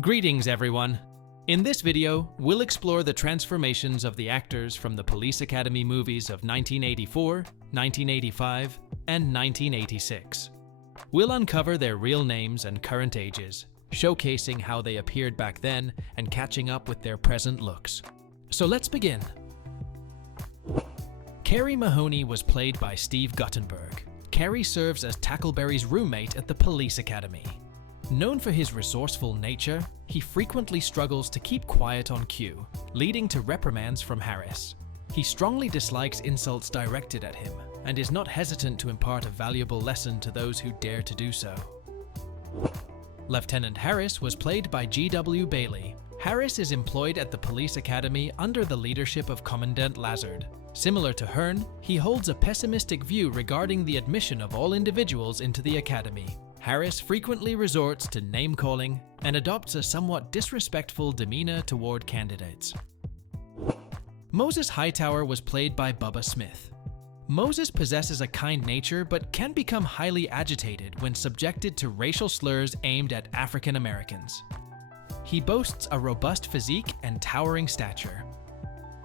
Greetings everyone! In this video, we'll explore the transformations of the actors from the Police Academy movies of 1984, 1985, and 1986. We'll uncover their real names and current ages, showcasing how they appeared back then and catching up with their present looks. So let's begin. Carrie Mahoney was played by Steve Guttenberg. Carrie serves as Tackleberry's roommate at the Police Academy. Known for his resourceful nature, he frequently struggles to keep quiet on cue, leading to reprimands from Harris. He strongly dislikes insults directed at him and is not hesitant to impart a valuable lesson to those who dare to do so. Lieutenant Harris was played by G.W. Bailey. Harris is employed at the Police Academy under the leadership of Commandant Lazard. Similar to Hearn, he holds a pessimistic view regarding the admission of all individuals into the academy. Harris frequently resorts to name-calling and adopts a somewhat disrespectful demeanor toward candidates. Moses Hightower was played by Bubba Smith. Moses possesses a kind nature but can become highly agitated when subjected to racial slurs aimed at African Americans. He boasts a robust physique and towering stature.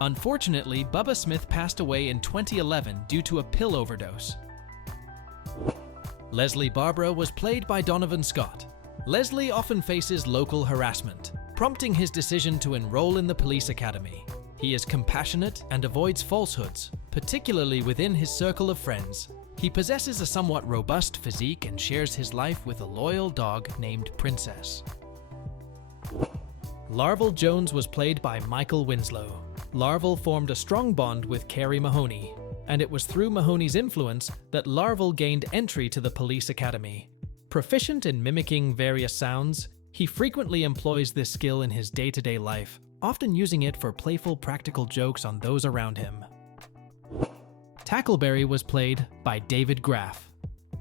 Unfortunately, Bubba Smith passed away in 2011 due to a pill overdose. Leslie Barbara was played by Donovan Scott. Leslie often faces local harassment, prompting his decision to enroll in the police academy. He is compassionate and avoids falsehoods, particularly within his circle of friends. He possesses a somewhat robust physique and shares his life with a loyal dog named Princess. Larval Jones was played by Michael Winslow. Larval formed a strong bond with Carrie Mahoney, and it was through Mahoney's influence that Larval gained entry to the police academy. Proficient in mimicking various sounds, he frequently employs this skill in his day-to-day life, often using it for playful practical jokes on those around him. Tackleberry was played by David Graff.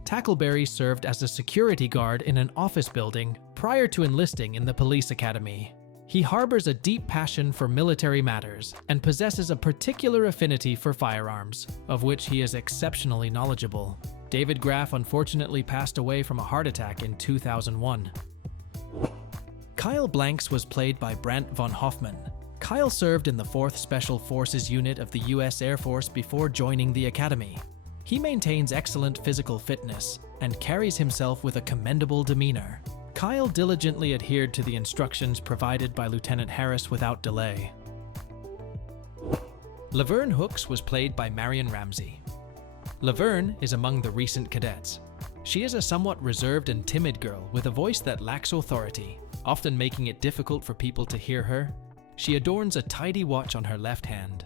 Tackleberry served as a security guard in an office building prior to enlisting in the police academy. He harbors a deep passion for military matters and possesses a particular affinity for firearms, of which he is exceptionally knowledgeable. David Graff unfortunately passed away from a heart attack in 2001. Kyle Blanks was played by Brandt Von Hoffman. Kyle served in the 4th Special Forces Unit of the U.S. Air Force before joining the academy. He maintains excellent physical fitness and carries himself with a commendable demeanor. Kyle diligently adhered to the instructions provided by Lieutenant Harris without delay. Laverne Hooks was played by Marian Ramsey. Laverne is among the recent cadets. She is a somewhat reserved and timid girl with a voice that lacks authority, often making it difficult for people to hear her. She adorns a tidy watch on her left hand.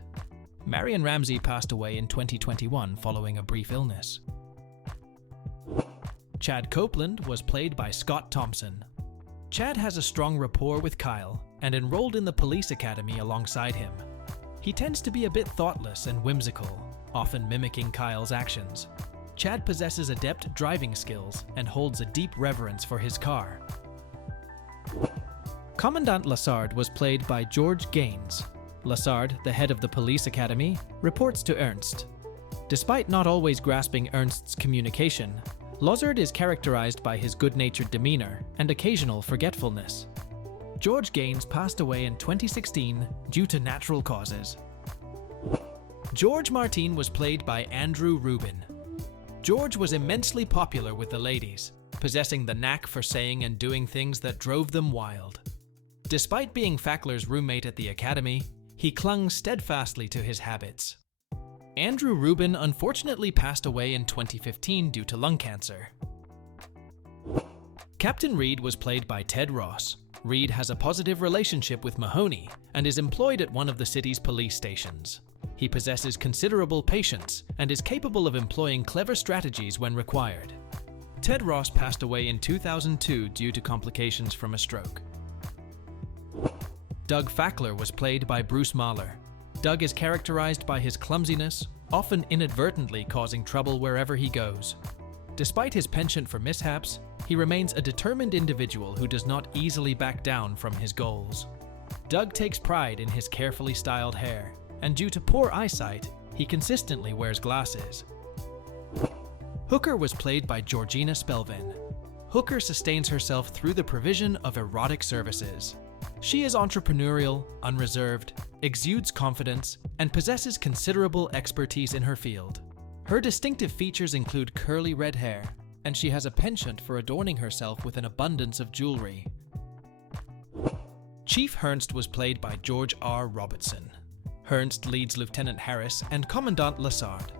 Marian Ramsey passed away in 2021 following a brief illness. Chad Copeland was played by Scott Thompson. Chad has a strong rapport with Kyle and enrolled in the police academy alongside him. He tends to be a bit thoughtless and whimsical, often mimicking Kyle's actions. Chad possesses adept driving skills and holds a deep reverence for his car. Commandant Lassard was played by George Gaines. Lassard, the head of the police academy, reports to Ernst. Despite not always grasping Ernst's communication, Lassard is characterized by his good-natured demeanor and occasional forgetfulness. George Gaines passed away in 2016 due to natural causes. George Martin was played by Andrew Rubin. George was immensely popular with the ladies, possessing the knack for saying and doing things that drove them wild. Despite being Fackler's roommate at the academy, he clung steadfastly to his habits. Andrew Rubin unfortunately passed away in 2015 due to lung cancer. Captain Reed was played by Ted Ross. Reed has a positive relationship with Mahoney and is employed at one of the city's police stations. He possesses considerable patience and is capable of employing clever strategies when required. Ted Ross passed away in 2002 due to complications from a stroke. Doug Fackler was played by Bruce Mahler. Doug is characterized by his clumsiness, often inadvertently causing trouble wherever he goes. Despite his penchant for mishaps, he remains a determined individual who does not easily back down from his goals. Doug takes pride in his carefully styled hair, and due to poor eyesight, he consistently wears glasses. Hooker was played by Georgina Spelvin. Hooker sustains herself through the provision of erotic services. She is entrepreneurial, unreserved, exudes confidence, and possesses considerable expertise in her field. Her distinctive features include curly red hair, and she has a penchant for adorning herself with an abundance of jewelry. Chief Hernst was played by George R. Robertson. Hernst leads Lieutenant Harris and Commandant Lassard.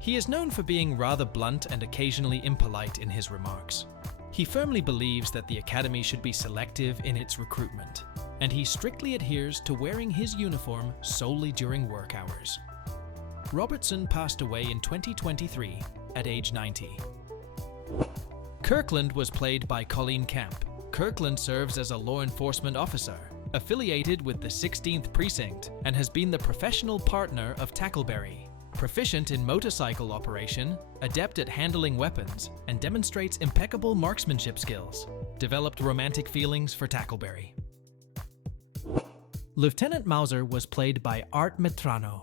He is known for being rather blunt and occasionally impolite in his remarks. He firmly believes that the Academy should be selective in its recruitment, and he strictly adheres to wearing his uniform solely during work hours. Robertson passed away in 2023 at age 90. Kirkland was played by Colleen Camp. Kirkland serves as a law enforcement officer, affiliated with the 16th Precinct, and has been the professional partner of Tackleberry. Proficient in motorcycle operation, adept at handling weapons, and demonstrates impeccable marksmanship skills. Developed romantic feelings for Tackleberry. Lieutenant Mauser was played by Art Metrano.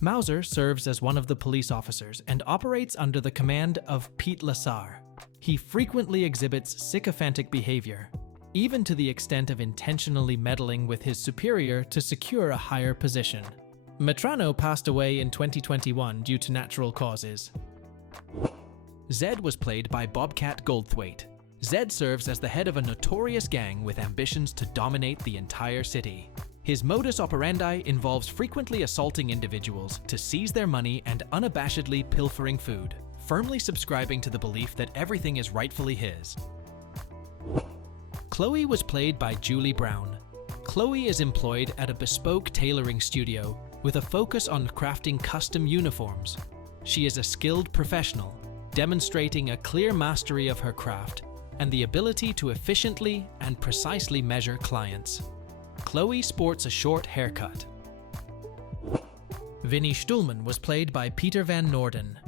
Mauser serves as one of the police officers and operates under the command of Pete Lassard. He frequently exhibits sycophantic behavior, even to the extent of intentionally meddling with his superior to secure a higher position. Metrano passed away in 2021 due to natural causes. Zed was played by Bobcat Goldthwait. Zed serves as the head of a notorious gang with ambitions to dominate the entire city. His modus operandi involves frequently assaulting individuals to seize their money and unabashedly pilfering food, firmly subscribing to the belief that everything is rightfully his. Chloe was played by Julie Brown. Chloe is employed at a bespoke tailoring studio with a focus on crafting custom uniforms. She is a skilled professional, demonstrating a clear mastery of her craft and the ability to efficiently and precisely measure clients. Chloe sports a short haircut. Vinnie Stuhlman was played by Peter Van Norden.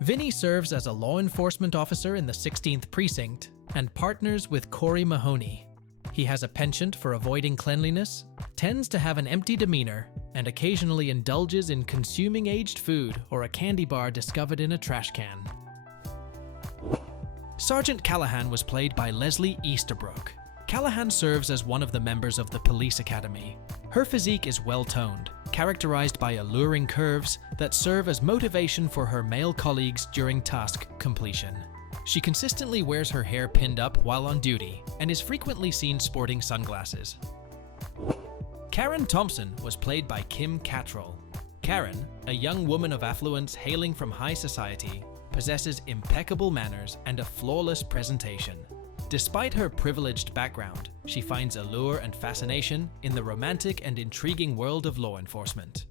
Vinnie serves as a law enforcement officer in the 16th Precinct and partners with Corey Mahoney. He has a penchant for avoiding cleanliness, tends to have an empty demeanor, and occasionally indulges in consuming aged food or a candy bar discovered in a trash can. Sergeant Callahan was played by Leslie Easterbrook. Callahan serves as one of the members of the police academy. Her physique is well-toned, characterized by alluring curves that serve as motivation for her male colleagues during task completion. She consistently wears her hair pinned up while on duty and is frequently seen sporting sunglasses. Karen Thompson was played by Kim Cattrall. Karen, a young woman of affluence hailing from high society, possesses impeccable manners and a flawless presentation. Despite her privileged background, she finds allure and fascination in the romantic and intriguing world of law enforcement.